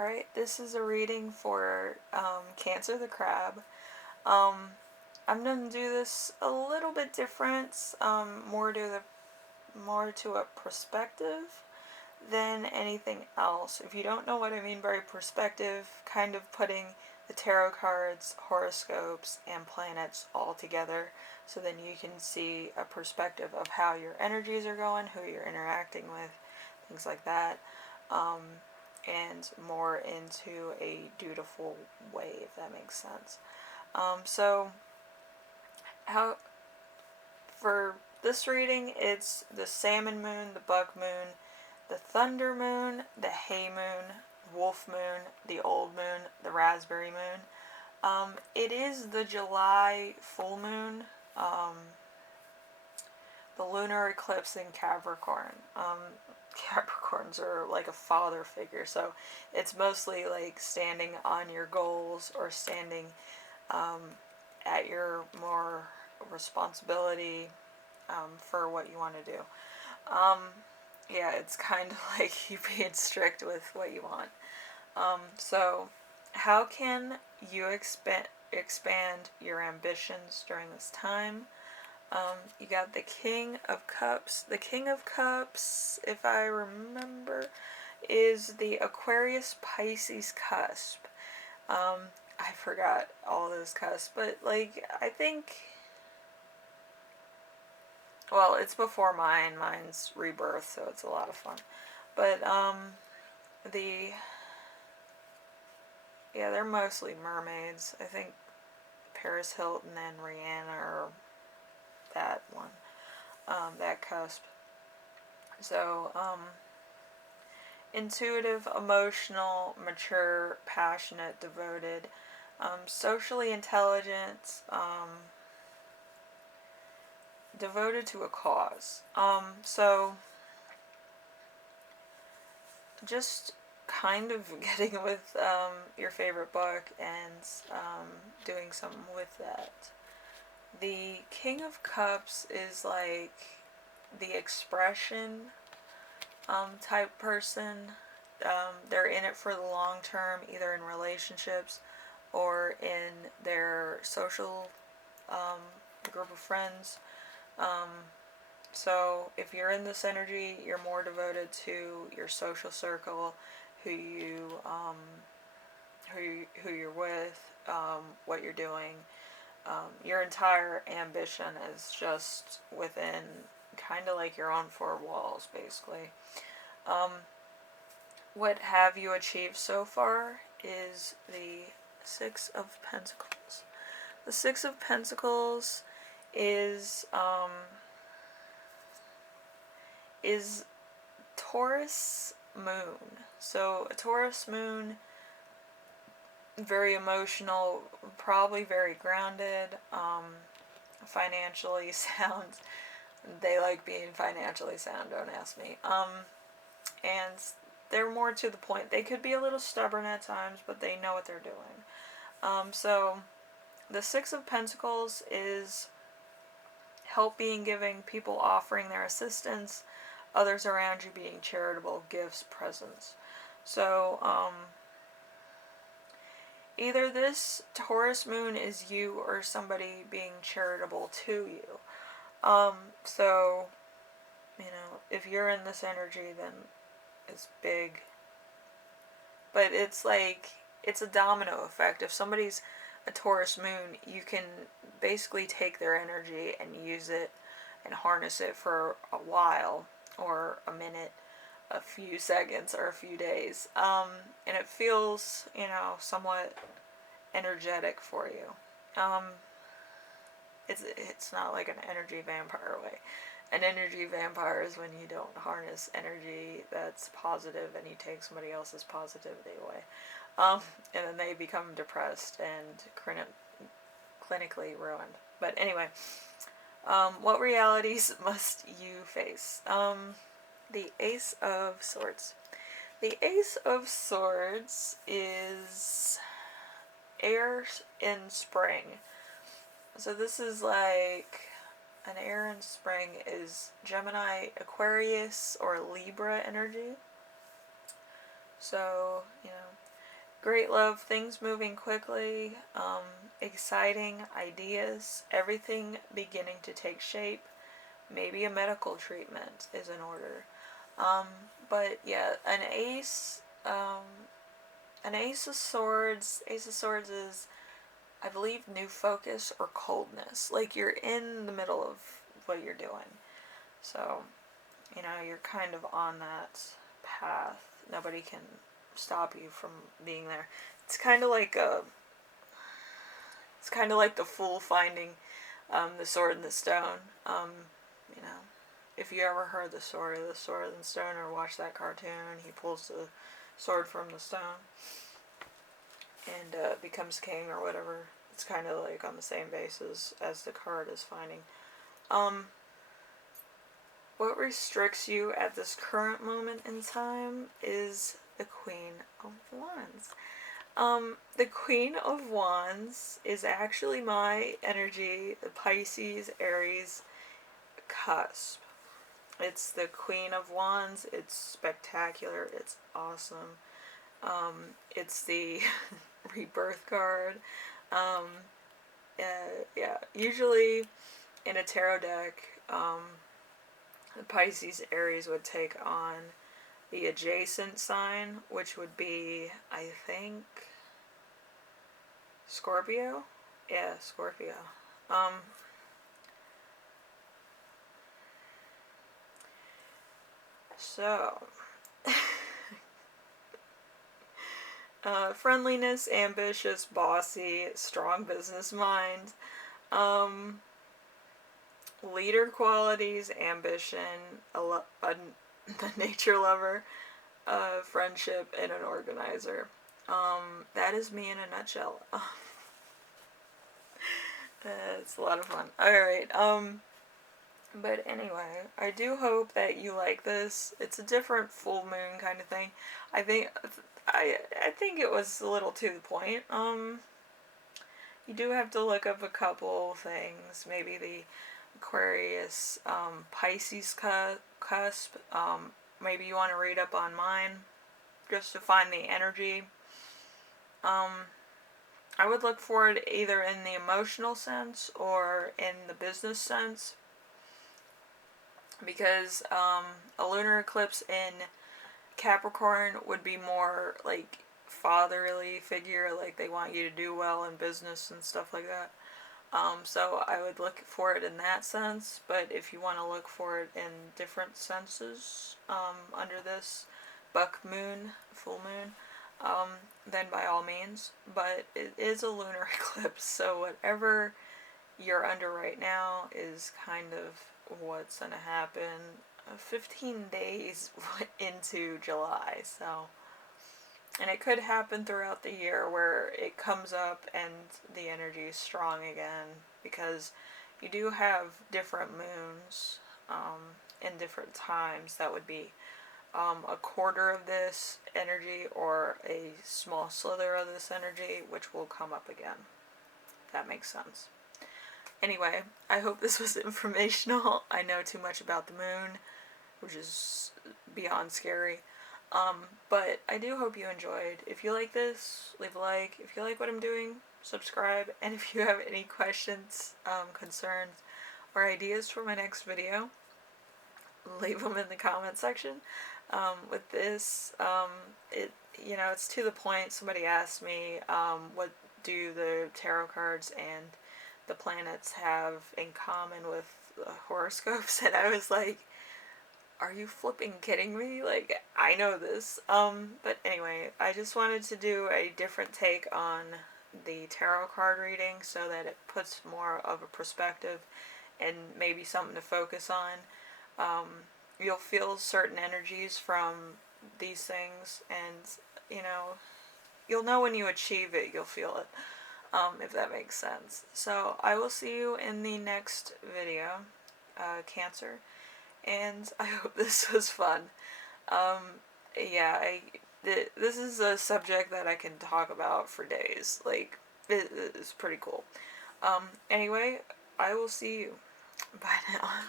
Alright, this is a reading for Cancer the Crab. Um, I'm going to do this a little bit different, more to a perspective than anything else. If you don't know what I mean by perspective, kind of putting the tarot cards, horoscopes, and planets all together so then you can see a perspective of how your energies are going, who you're interacting with, things like that. And more into a dutiful way, if that makes sense. So, how for this reading, it's the Salmon moon, the Buck moon, the Thunder moon, the Hay moon, Wolf moon, the Old moon, the Raspberry moon. It is the July full moon, the lunar eclipse in Capricorn. Capricorns are like a father figure, so it's mostly like standing on your goals or standing at your more responsibility for what you want to do. Yeah, it's kind of like you being strict with what you want. So, how can you expand your ambitions during this time? You got the King of Cups. The King of Cups, if I remember, is the Aquarius Pisces cusp. I forgot all those cusps, but like I think, well, it's before mine. Mine's Rebirth, so it's a lot of fun. But the yeah, they're mostly mermaids. I think Paris Hilton and Rihanna are that one, that cusp. So, intuitive, emotional, mature, passionate, devoted, socially intelligent, devoted to a cause. So, just kind of getting with your favorite book and doing something with that. The King of Cups is like the expression type person. They're in it for the long term, either in relationships or in their social group of friends. So if you're in this energy, you're more devoted to your social circle, who you're with, what you're doing. Your entire ambition is just within kind of like your own four walls, basically. Um, what have you achieved so far is the Six of Pentacles. The Six of Pentacles is Taurus moon. So a Taurus moon, very emotional, probably very grounded, financially sound. They like being financially sound, don't ask me. And they're more to the point. They could be a little stubborn at times, but they know what they're doing. So the Six of Pentacles is help being giving, people offering their assistance, others around you being charitable, gifts, presents. So, either this Taurus moon is you or somebody being charitable to you. So, if you're in this energy, then it's big. But it's like, it's a domino effect. If somebody's a Taurus moon, you can basically take their energy and use it and harness it for a while, or a minute, a few seconds, or a few days. And it feels, somewhat energetic for you. It's not like an energy vampire way. An energy vampire is when you don't harness energy that's positive and you take somebody else's positivity away. And then they become depressed and clinically ruined. But anyway, what realities must you face? The Ace of Swords. The Ace of Swords is air in spring. So this is like an air in spring is Gemini, Aquarius, or Libra energy. So, Great love, things moving quickly, exciting ideas, everything beginning to take shape. Maybe a medical treatment is in order. Um, but yeah, an ace of swords. Ace of swords is, I believe, new focus or coldness. Like you're in the middle of what you're doing. So, you're kind of on that path. Nobody can stop you from being there. It's kind of like the fool finding the sword and the stone. You know, if you ever heard the story of the sword and stone or watched that cartoon, he pulls the sword from the stone and becomes king or whatever. It's kind of like on the same basis as the card is finding. Um, what restricts you at this current moment in time is the Queen of Wands. The Queen of Wands is actually my energy, the Pisces, Aries cusp. It's the Queen of Wands. It's spectacular. It's awesome. It's the rebirth card. Um, yeah, usually in a tarot deck, the Pisces Aries would take on the adjacent sign, which would be, I think, Scorpio? Yeah, Scorpio. Um, so, friendliness, ambitious, bossy, strong business mind, um, leader qualities, ambition, the nature lover, friendship, and an organizer. That is me in a nutshell. It's a lot of fun. Alright, but anyway, I do hope that you like this. It's a different full moon kind of thing. I think I think it was a little to the point. You do have to look up a couple things. Maybe the Aquarius, Pisces cusp. Maybe you want to read up on mine just to find the energy. I would look for it either in the emotional sense or in the business sense, because a lunar eclipse in Capricorn would be more like fatherly figure, like they want you to do well in business and stuff like that. So I would look for it in that sense, but if you want to look for it in different senses under this buck moon, full moon, then by all means. But it is a lunar eclipse, so whatever you're under right now is kind of what's going to happen 15 days into July, so. And it could happen throughout the year where it comes up and the energy is strong again, because you do have different moons in different times. That would be a quarter of this energy or a small slither of this energy, which will come up again. That makes sense. Anyway, I hope this was informational. I know too much about the moon, which is beyond scary. But I do hope you enjoyed. If you like this, leave a like. If you like what I'm doing, subscribe. And if you have any questions, concerns, or ideas for my next video, leave them in the comment section. With this, it's to the point. Somebody asked me, what do the tarot cards and the planets have in common with horoscopes? And I was like, are you flipping kidding me? Like, I know this. But anyway, I just wanted to do a different take on the tarot card reading so that it puts more of a perspective and maybe something to focus on. You'll feel certain energies from these things, and, you'll know when you achieve it, you'll feel it, if that makes sense. So, I will see you in the next video, Cancer. And I hope this was fun. Yeah, this is a subject that I can talk about for days. Like, it's pretty cool. Anyway, I will see you. Bye now.